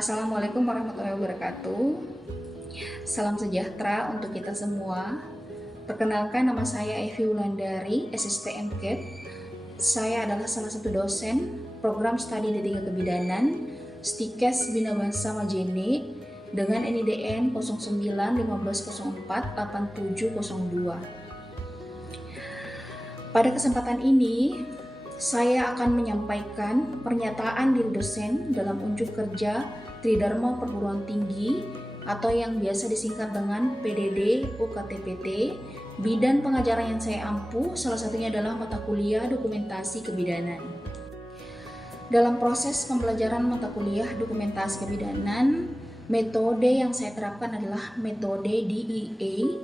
Assalamualaikum warahmatullahi wabarakatuh. Salam sejahtera untuk kita semua. Perkenalkan, nama saya Evi Wulandari, SST MKED. Saya adalah salah satu dosen program studi D3 Kebidanan Stikes Bina Bangsa Majene dengan NIDN 0915048702. Pada kesempatan ini, saya akan menyampaikan pernyataan diri dosen dalam unjuk kerja Tridharma Perguruan Tinggi atau yang biasa disingkat dengan PDD UKTPT. Bidang pengajaran yang saya ampuh salah satunya adalah mata kuliah Dokumentasi Kebidanan. Dalam proses pembelajaran mata kuliah Dokumentasi Kebidanan, metode yang saya terapkan adalah metode DEA,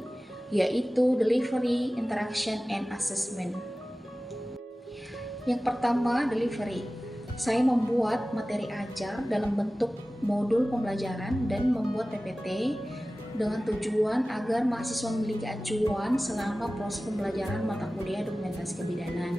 yaitu Delivery, Interaction, and Assessment. Yang pertama, delivery. Saya membuat materi ajar dalam bentuk modul pembelajaran dan membuat PPT dengan tujuan agar mahasiswa memiliki acuan selama proses pembelajaran mata kuliah Dokumentasi Kebidanan.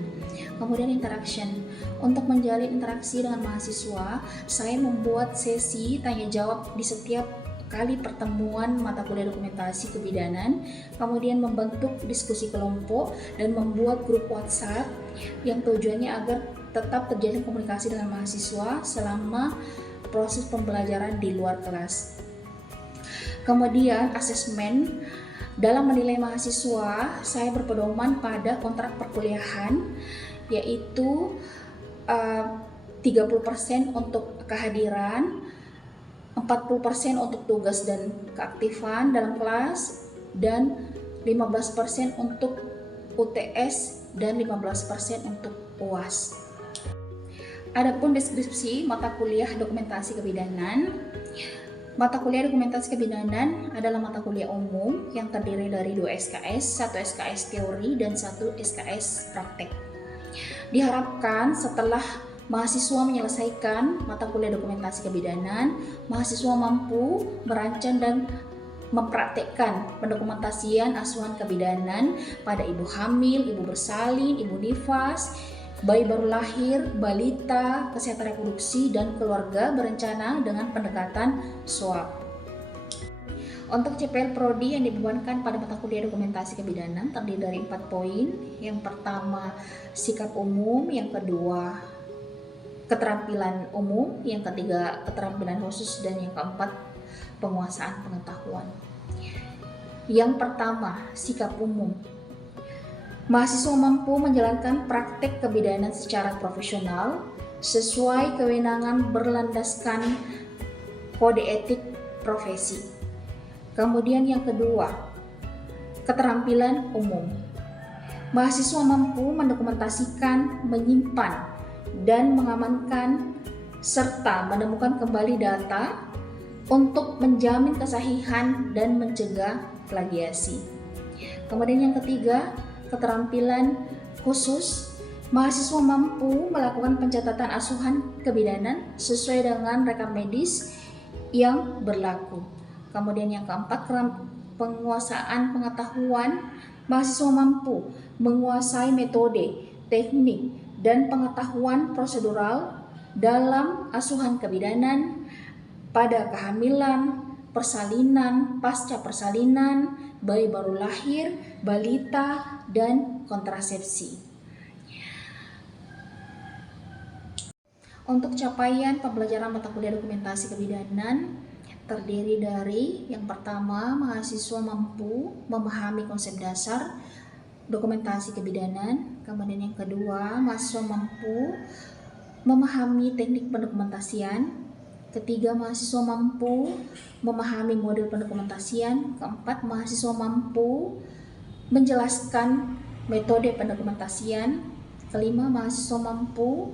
Kemudian interaction. Untuk menjalin interaksi dengan mahasiswa, saya membuat sesi tanya jawab di setiap kali pertemuan mata kuliah Dokumentasi Kebidanan, kemudian membentuk diskusi kelompok dan membuat grup WhatsApp yang tujuannya agar tetap terjalin komunikasi dengan mahasiswa selama proses pembelajaran di luar kelas. Kemudian asesmen. Dalam menilai mahasiswa, saya berpedoman pada kontrak perkuliahan, yaitu 30% untuk kehadiran, 40% untuk tugas dan keaktifan dalam kelas, dan 15% untuk UTS dan 15% untuk UAS. Adapun deskripsi mata kuliah Dokumentasi Kebidanan. Mata kuliah Dokumentasi Kebidanan adalah mata kuliah umum yang terdiri dari 2 SKS, 1 SKS teori dan 1 SKS praktek. Diharapkan setelah mahasiswa menyelesaikan mata kuliah Dokumentasi Kebidanan, mahasiswa mampu merancang dan mempraktekkan pendokumentasian asuhan kebidanan pada ibu hamil, ibu bersalin, ibu nifas, bayi baru lahir, balita, kesehatan reproduksi, dan keluarga berencana dengan pendekatan SWOT. Untuk CPL Prodi yang dibebankan pada mata kuliah Dokumentasi Kebidanan terdiri dari 4 poin. Yang pertama, sikap umum. Yang kedua, keterampilan umum. Yang ketiga, keterampilan khusus. Dan yang keempat, penguasaan pengetahuan. Yang pertama, sikap umum. Mahasiswa mampu menjalankan praktek kebidanan secara profesional sesuai kewenangan berlandaskan kode etik profesi. Kemudian yang kedua, keterampilan umum. Mahasiswa mampu mendokumentasikan, menyimpan, dan mengamankan serta menemukan kembali data untuk menjamin kesahihan dan mencegah plagiasi. Kemudian yang ketiga, keterampilan khusus. Mahasiswa mampu melakukan pencatatan asuhan kebidanan sesuai dengan rekam medis yang berlaku. Kemudian yang keempat, penguasaan pengetahuan. Mahasiswa mampu menguasai metode, teknik, dan pengetahuan prosedural dalam asuhan kebidanan pada kehamilan, persalinan, pasca persalinan, bayi baru lahir, balita, dan kontrasepsi. Untuk capaian pembelajaran mata kuliah Dokumentasi Kebidanan terdiri dari yang pertama, mahasiswa mampu memahami konsep dasar Dokumentasi Kebidanan. Kemudian yang kedua, mahasiswa mampu memahami teknik pendokumentasian. Ketiga, mahasiswa mampu memahami model pendokumentasian. Keempat, mahasiswa mampu menjelaskan metode pendokumentasian. Kelima, mahasiswa mampu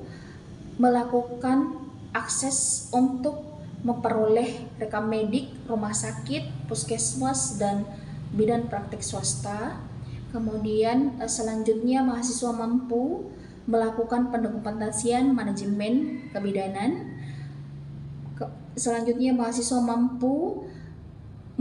melakukan akses untuk memperoleh rekam medik rumah sakit, puskesmas, dan bidan praktik swasta. Kemudian selanjutnya mahasiswa mampu melakukan pendokumentasian manajemen kebidanan. Selanjutnya mahasiswa mampu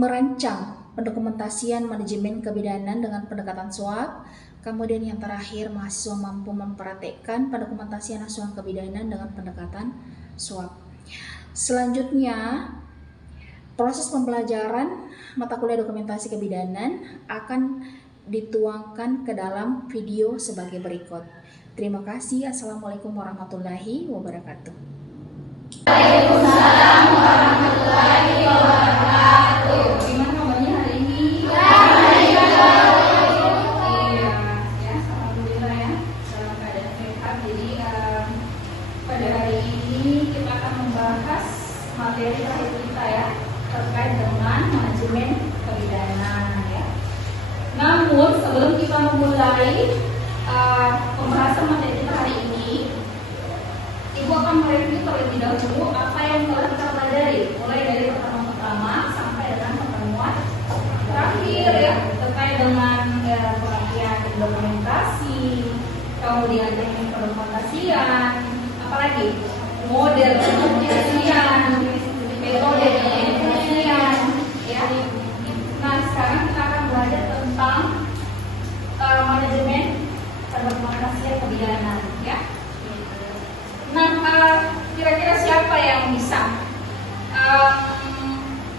merancang pendokumentasian manajemen kebidanan dengan pendekatan SWOT. Kemudian yang terakhir, mahasiswa mampu mempraktekkan pendokumentasian asuhan kebidanan dengan pendekatan SWOT. Selanjutnya, proses pembelajaran mata kuliah dokumentasi kebidanan akan dituangkan ke dalam video sebagai berikut. Terima kasih. Assalamualaikum warahmatullahi wabarakatuh. Waalaikumsalam warahmatullahi wabarakatuh. Gimana kabarnya hari ini? Baik. Iya, ya, alhamdulillah ya. Dalam keadaan sehat. Jadi pada hari ini kita akan membahas materi terakhir kita ya, terkait dengan manajemen kebidanan ya. Namun sebelum kita memulai pembahasan materi kita hari ini, Ibu akan mereview terlebih dahulu apa yang telah kita pelajari, mulai dari pertemuan pertama sampai dengan pertemuan terakhir ya, terkait dengan pengertian dokumentasi, kemudian teknik pendokumentasian, apalagi model pendokumentasian, metode pendokumentasian ya. Nah, sekarang kita akan belajar tentang manajemen pendokumentasian kebidanan ya. Nah, kira-kira siapa yang bisa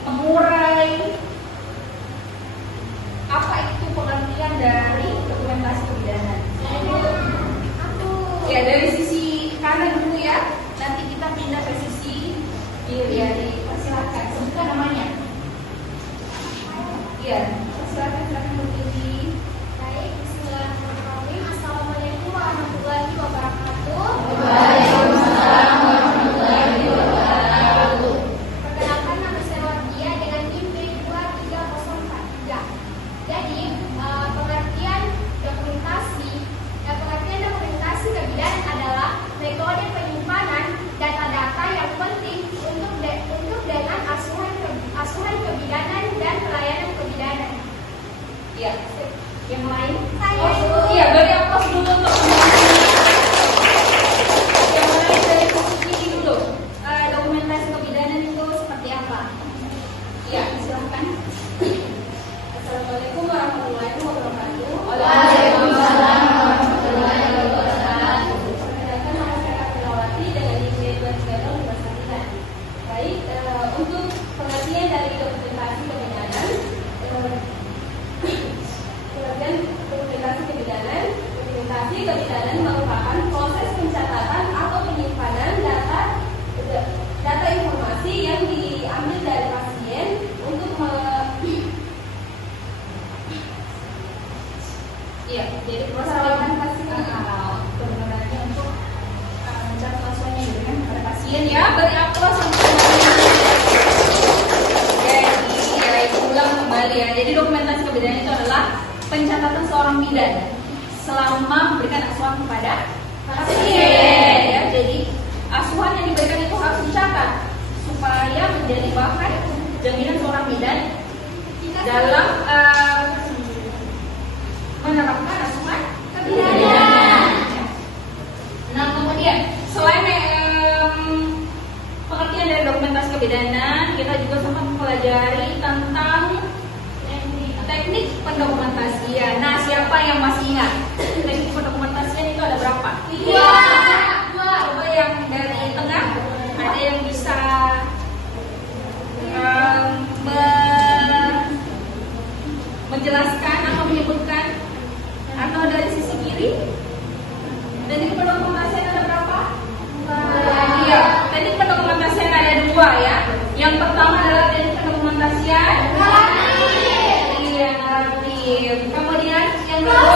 mengurai apa itu pengertian dari dokumentasi kebidanan? Ya, dari sisi kanan dulu ya. Nanti kita pindah ke sisi kiri ya. Silakan sebutkan namanya. Iya, silakan berdiri. Baik, bismillahirrahmanirrahim. Assalamualaikum warahmatullahi wabarakatuh. Waalaikumsalam warahmatullahi wabarakatuh. Perkenalkan, nama saya Wardia dengan NIM B23043. Jadi, pengertian dokumentasi kebidanan adalah metode penyimpanan data-data yang penting untuk dengan asuhan kebidanan dan pelayanan kebidanan. Iya. Yang lain? Saya. Iya, beri aplaus dulu untuk yang mulai dari sisi dulu. Dokumentasi kebidanan itu seperti apa? Iya, silakan. Assalamualaikum warahmatullahi wabarakatuh. Waalaikumsalam warahmatullahi wabarakatuh. Perkenalkan, nama saya Kapilawati dengan NIM 23059. Baik, untuk pengertian dari dokumentasi kebidanan. Dokumentasi kebidanan merupakan proses pencatatan atau penyimpanan data informasi yang diambil dari pasien untuk jadi perawatan pasien kebenarannya untuk mencari pasien yang diberikan kepada pasien ya. Beri aplaus untuk jadi ulang kembali ya. Jadi dokumentasi kebidanan itu adalah pencatatan seorang bidan selama memberikan asuhan kepada pasien ya. Jadi asuhan yang diberikan itu harus dicatat supaya menjadi bahan jaminan seorang bidan dalam menerapkan asuhan kebidanan. Nah, kemudian selain pengertian dari dokumentasi kebidanan, kita juga sempat mempelajari tentang teknik pendokumentasian. Nah, siapa yang masih ingat? Teknik pendokumentasian itu ada berapa? Dua. Coba yang dari tengah, ada yang bisa menjelaskan atau menyebutkan? Atau dari sisi kiri? Teknik pendokumentasian ada berapa? Iya, teknik pendokumentasian ada dua ya. Yang pertama adalah teknik pendokumentasian kemudian yang kedua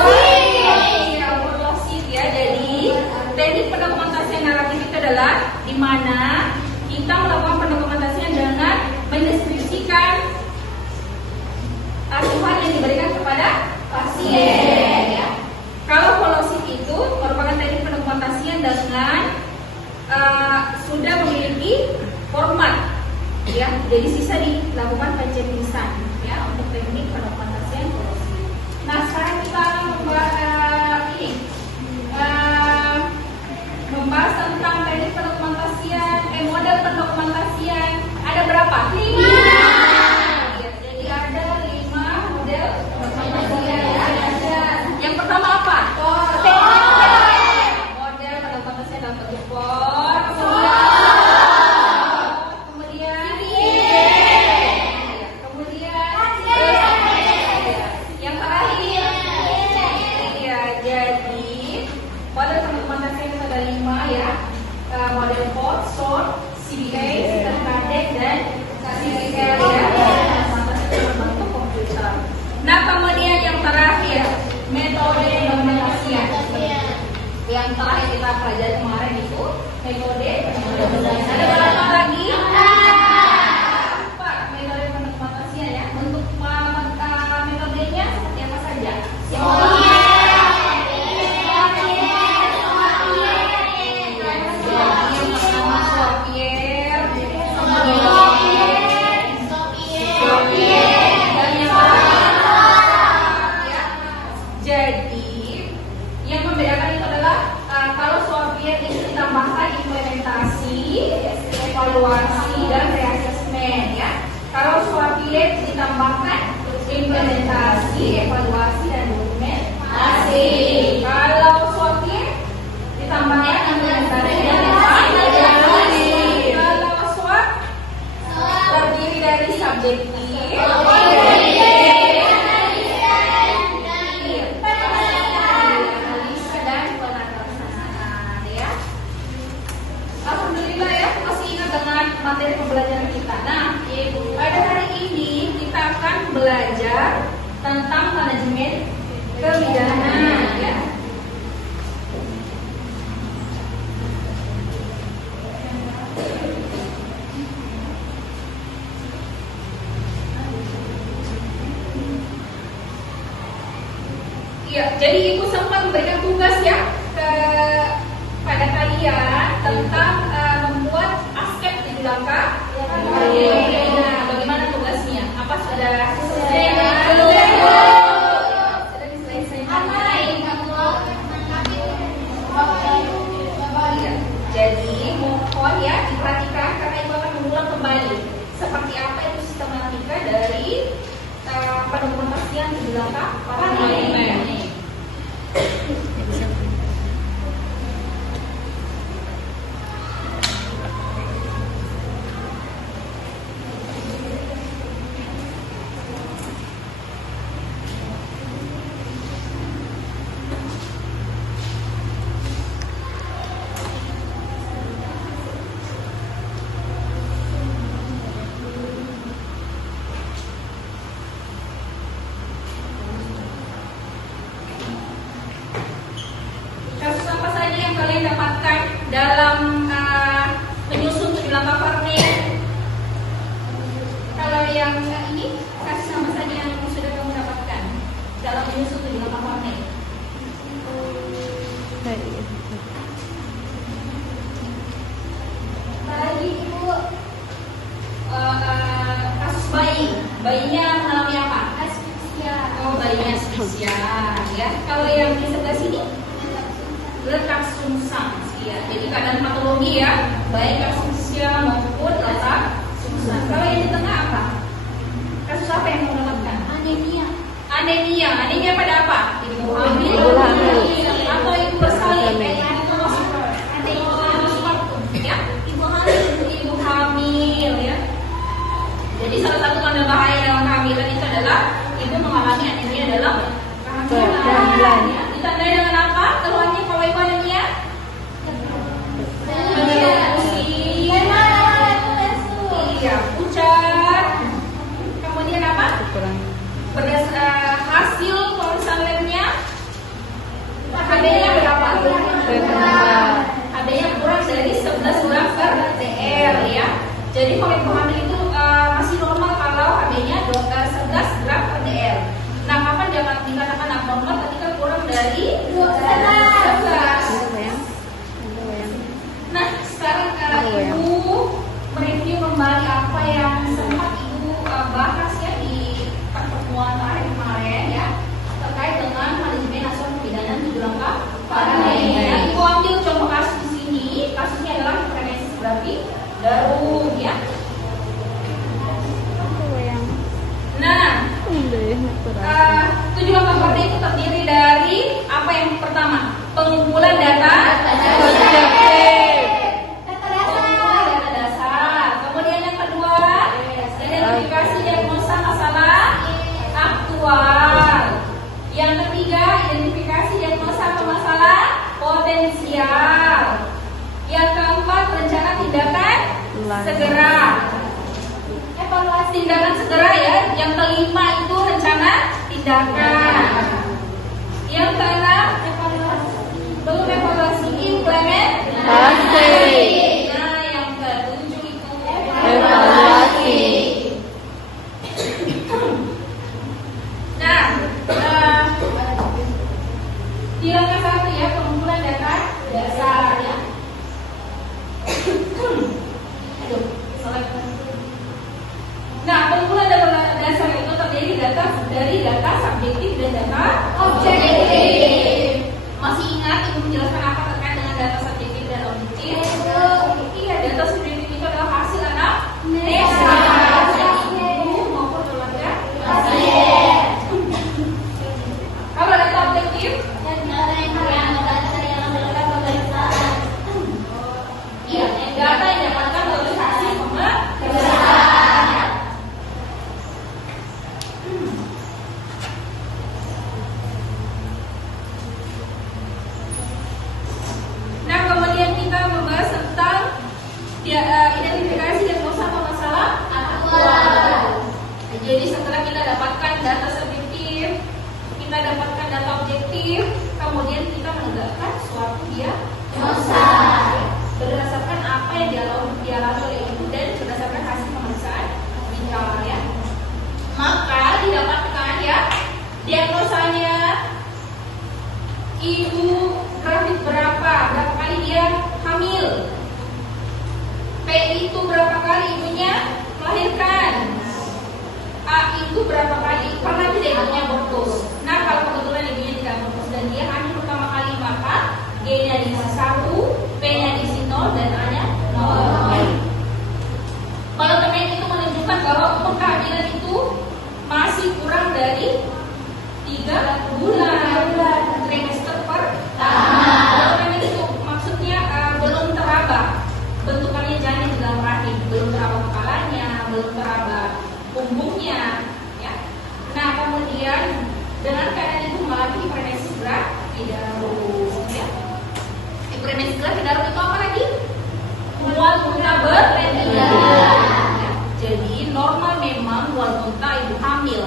naratif ya. Jadi teknik pendokumentasian naratif itu adalah di mana kita melakukan pendokumentasian dengan mendeskripsikan asuhan yang diberikan kepada pasien ya. Kalau polosif itu merupakan teknik pendokumentasian dengan sudah memiliki format ya. Jadi sisa dilakukan pencetusan ya untuk teknik pendokumentasian polosif. Nah, sekarang kita akan membahas tentang teknik pendokumentasian, model pendokumentasian. Ada berapa? 5. Ya, jadi ada 5 model pendokumentasian ya. Yang pertama apa? Model pendokumentasian dalam bentuk CBA, sistem kadek, dan CBL ya. Berbentuk komputer. Nah, kemudian yang terakhir, metode implementasian. Yang terakhir kita pelajari kemarin itu metode implementasian. Ada berapa lagi? Pak, metode implementasian ya. Untuk metodenya seperti apa saja? Jadi, yang membedakan itu adalah kalau Soviet itu ditambahkan implementasi, evaluasi, dan reassessment ya. Kalau Soviet ditambahkan implementasi, evaluasi, dan dokumentasi. Kalau Soviet ditambahkan implementasi dan evaluasi. Kalau SWOT terdiri dari subjektif, analisa, dan penelaksanaan ya. Alhamdulillah ya, masih ingat dengan materi pembelajaran kita. Nah, pada hari ini kita akan belajar tentang manajemen kebijakan ya. Iya, jadi Ibu sempat memberikan tugas ya pada kalian tentang membuat aspek 7 langkah. Nah, bagaimana tugasnya? Apa sudah selesai? Sudah diselesaikan? Iya. Jadi mohon ya diperhatikan karena Ibu akan mengulang kembali seperti apa itu sistematika dari pendokumentasian 7 langkah para manajemen. Kasus apa saja yang kalian dapatkan dalam menyusun 7 langkah Farney? Kalau yang ini, kasus apa saja yang sudah kamu dapatkan dalam menyusun 7 langkah Farney? Lagi Ibu, Kasus bayinya mengalami apa? asfixia. Oh, bayinya asfixia ya. Kalau yang di sebelah sini letak sungsang ya. Jadi keadaan patologi ya, baik asfixia maupun letak sungsang. Kalau yang di tengah apa? Kasus apa yang kamu dapatkan? Anemia. Anemia pada apa? Ibu hamil atau ibu bersalin? Ya, ibu hamil ya. Jadi salah satu tanda bahaya dalam kehamilan itu adalah ibu mengalami anemia dalam kehamilan. Ya. Ditandai dengan apa? Keluhannya kalau ibu anemia? Iya, pucat. Kemudian apa? Hasil pemeriksaan labnya HB-nya berapa? HB-nya kurang dari 11 gram per dl ya. Jadi kalau ibu hamil itu masih normal kalau HB-nya 11 gram per dl. Nah, kapan jangan dikatakan abnormal ketika kurang dari 11. Nah, sekarang Ibu mereview kembali apa yang sempat Ibu bahas ya di pertemuan terakhir kemarin ya, terkait dengan manajemen asuhan pembidanan 7 langkah Farney. Nah, Ibu ambil contoh kasus di sini. Kasusnya adalah hipermesis grafik darum ya. Nah, 7 langkah Farney itu terdiri dari apa yang pertama? Pengumpulan data dasar. Kemudian yang kedua, identifikasi diagnosa masalah aktual. Yang ketiga, identifikasi diagnosa masalah potensial. Yang keempat, rencana tindakan segera. Evaluasi tindakan segera ya. Yang kelima itu rencana tindakan. Yang keenam belum evaluasi implementasi. Nah, yang ketujuh itu evaluasi. Nah, di langkah satu ya, pengumpulan data dasar ya. Aduh, select. Nah, pengumpulan data dasar itu terdiri dari data subjektif dan data objektif. Masih ingat ibu menjelaskan apa terkait dengan data subjektif dan objektif? Iya, data subjektif itu adalah hasil anamnesa. Ibu maupun keluarga pasien. Kalau data objektif, iya, data yang dapatkan melalui hasil pemeriksaan. Nah, kemudian kita membahas tentang identifikasi dan atau masalah aktual. Jadi setelah kita dapatkan data subjektif, kita dapatkan data objektif, kemudian kita menegakkan suatu diagnosa berdasarkan apa yang dialami oleh ibu dan berdasarkan hasil pemeriksaan vital ya. Maka didapatkan ya diagnosanya ibu grafik berapa kali dia hamil, P itu berapa kali ibunya melahirkan, A itu berapa kali karena tidak ibunya putus. Nah, kalau kebetulan ibunya tidak putus dan dia hamil pertama kali, maka G-nya diisi 1, P-nya diisi 0 dan A-nya 0. Kalau terkait itu menunjukkan bahwa umur kehamilan itu masih kurang dari 3 bulan trimester pertama. Kalau itu maksudnya belum teraba bentukannya janin di dalam rahim, belum teraba kepalanya, belum teraba punggungnya ya. Nah, kemudian dengan keadaan itu mengalami hiperemesis gravidarum ya. Hiperemesis gravidarum itu apa lagi? Mual muntah berlebihan ya. Jadi normal memang mual muntah ibu hamil,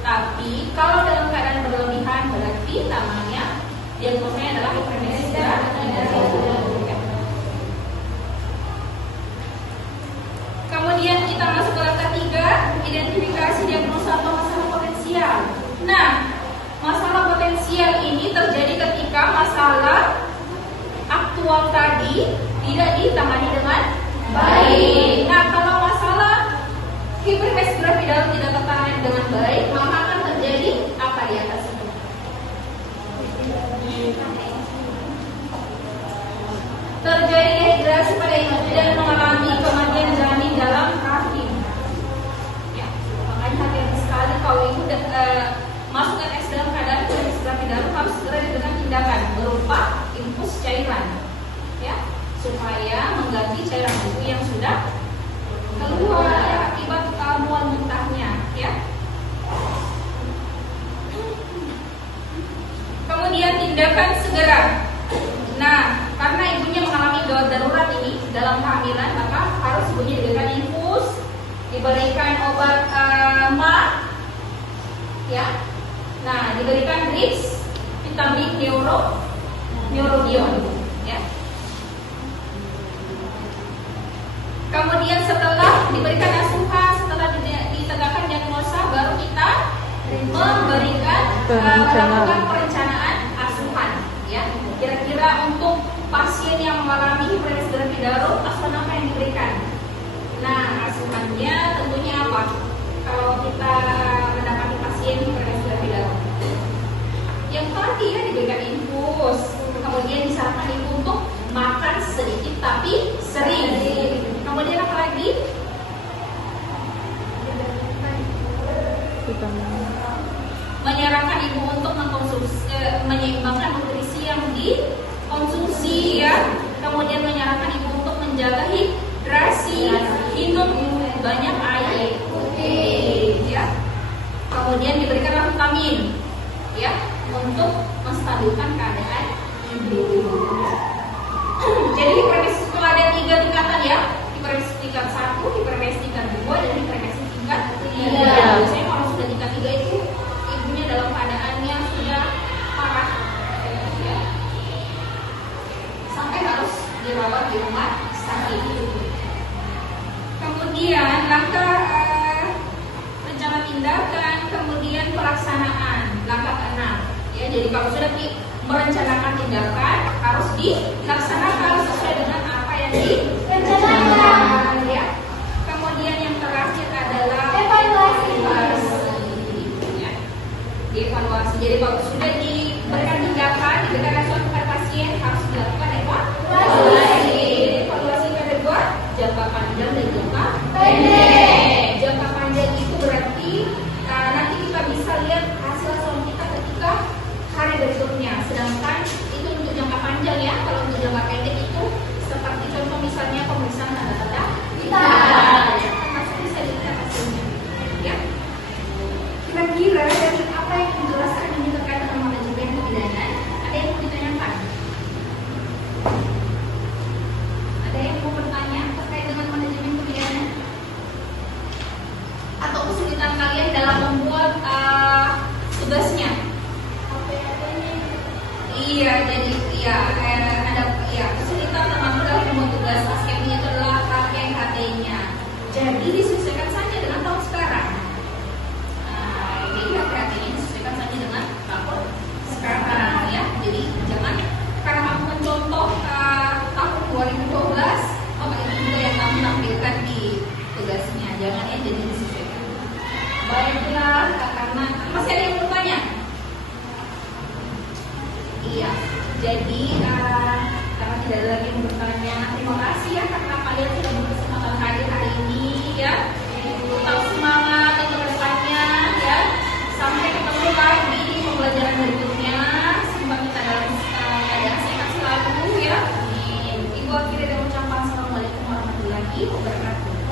tapi kalau dalam keadaan berlebihan berarti namanya diagnosanya adalah hiperemesis gravidarum ya. Kemudian kita masuk ke langkah 3, identifikasi diagnosa atau masalah potensial. Nah, masalah potensial ini terjadi ketika masalah aktual tadi tidak ditangani dengan baik. Nah, kalau masalah hiperemesis gravidarum tidak tertangani dengan baik, maka akan terjadi apa di atas itu? Terjadi dehidrasi pada ibu dan mengalami kematian janin dalam rahim. Ya, makanya hati-hati sekali kalau ibu masukkan X dalam keadaan hiperemesis gravidarum harus segera diberikan tindakan berupa infus cairan, ya, supaya mengganti cairan ibu yang sudah keluar akibat mual muntahnya, ya. Kemudian tindakan segera. Nah, karena ibunya mengalami gawat darurat ini dalam kehamilan, maka harus ibunya diberikan infus, diberikan obat MA, ya. Nah, diberikan DRIPS, vitamin neurobion, ya. Kemudian setelah diberikan asuhan, setelah ditegakkan diagnosa, baru kita memberikan melakukan perencanaan asuhan, ya. Kira-kira untuk pasien yang mengalami hiperemesis gravidarum, asuhan apa yang diberikan? Nah, asuhannya tentunya apa? Kalau kita mendapati pasien hiperemesis gravidarum, yang tadi ya diberikan infus, kemudian disarankan ibu untuk makan sedikit tapi sering. Kemudian apa lagi? Menyarankan ibu untuk mengkonsumsi menyeimbangkan nutrisi yang dikonsumsi ya. Kemudian menyarankan ibu untuk menjaga hidrasi, minum banyak air putih ya. Kemudian diberikan vitamin ya untuk menstabilkan keadaan ibu. Jadi hiperemesis itu ada 3 tingkatan ya. Hiperemesis tingkat di rumah sakit. Kemudian langkah rencana tindakan, kemudian pelaksanaan. Langkah ke-6. Ya, jadi kalau sudah merencanakan tindakan harus dilaksanakan sesuai dengan apa yang direncanakan. Ya. Kemudian yang terakhir adalah evaluasi. Ya. Dievaluasi. Jadi kalau sudah diberikan tindakan, diberikan respon kepada pasien harus dilakukan evaluasi. Evaluasi ada dua, jangka panjang dan jangka pendek. Jangka panjang itu berarti nanti kita bisa lihat hasil kita ketika hari berikutnya. Sedangkan itu untuk jangka panjang ya. Kalau untuk jangka pendek itu seperti contoh misalnya pemeriksaan tanda-tanda vital, ya, termasuk bisa dilihat hasilnya. Ya. Kira-kira dari apa yang dijelaskan ini terkait dengan manajemen kebidanan, ada yang mau ditanyakan? Ada yang mau bertanya terkait dengan manajemen kebidanan? Atau kesulitan kalian dalam membuat tugasnya? Iya, jadi ada kesulitan teman-teman dalam membuat tugas askepnya itu adalah KPHT-nya. Jadi disesuaikan saja dengan tahun sekarang. Ini KPHT-nya disesuaikan saja dengan tahun sekarang ya. Jadi jangan karena kamu mencontoh tahun 2012, itu juga yang kamu tampilkan di tugasnya. Jangan ya, jadi disesuaikan. Baiklah, karena masih ada yang bertanya? Iya, jadi karena tidak ada lagi yang bertanya, terima kasih ya karena kalian sudah berkesempatan hadir hari ini ya. Tetap semangat untuk kedepannya ya. Sampai ketemu lagi di pembelajaran berikutnya. Semoga kita dalam keadaan sehat selalu ya. Amin. Ibu akhirnya ucapkan assalamualaikum warahmatullahi wabarakatuh.